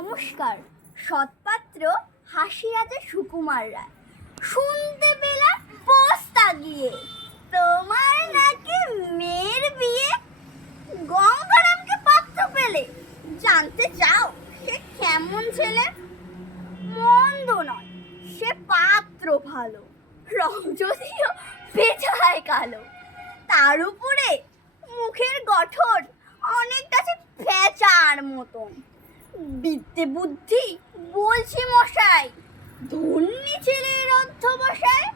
নমস্কার। সৎপাত্র হাসিরাজে সুকুমার রায়। শুনতে পেলাম পোস্তা গিয়ে তোমার নাকি মেয়ের বিয়ে? গঙ্গারামকে পাত্র পেলে? জানতে চাও, সে কেমন ছেলে? মন্দ নয়, সে পাত্র ভালো। রং যদিও বেজায় কালো। তার উপরে মুখের গঠন অনেকটা পেঁচার মতন। বিদ্যে বুদ্ধি বলছি মশাই। ধন্যী ছেলের অধ্যবসায়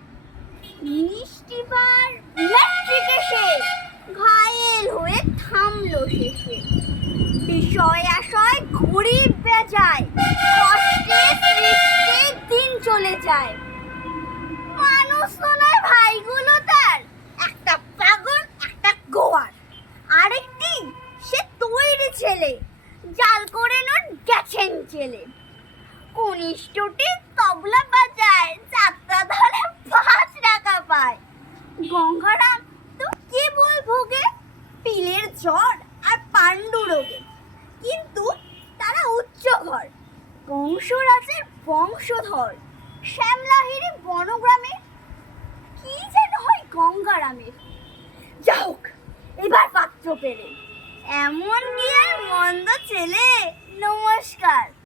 মিষ্টিবার ম্যাট্রিকে সে ঘায়েল হয়ে থামলো শেষে। বিষয় আশয় ঘুরি বেজায়, কষ্টে সৃষ্টে দিন চলে যায়। মানুষ তো নয় ভাইগুলো তার, একটা পাগল, একটা গোয়ার। আরেকটি সে তৈরি ছেলে জাল করে নন, গেছেন ছেলে কনিষ্ঠটি তবলা বাজায়, যাত্রা ধরে পাঁচ টাকা পায়। গঙ্গারাম, তো কেবল ভোগে? পিলের জ্বর আর পাণ্ডু রোগে। কিন্তু তারা উচ্চ ঘর কংসরাজের বংশধর। শ্যামলাহিরি বনগ্রামে, কি যেন হয় গঙ্গারামের। যা হোক এবার পাত্র পেলে এমন কি আর মন্দ নমস্কার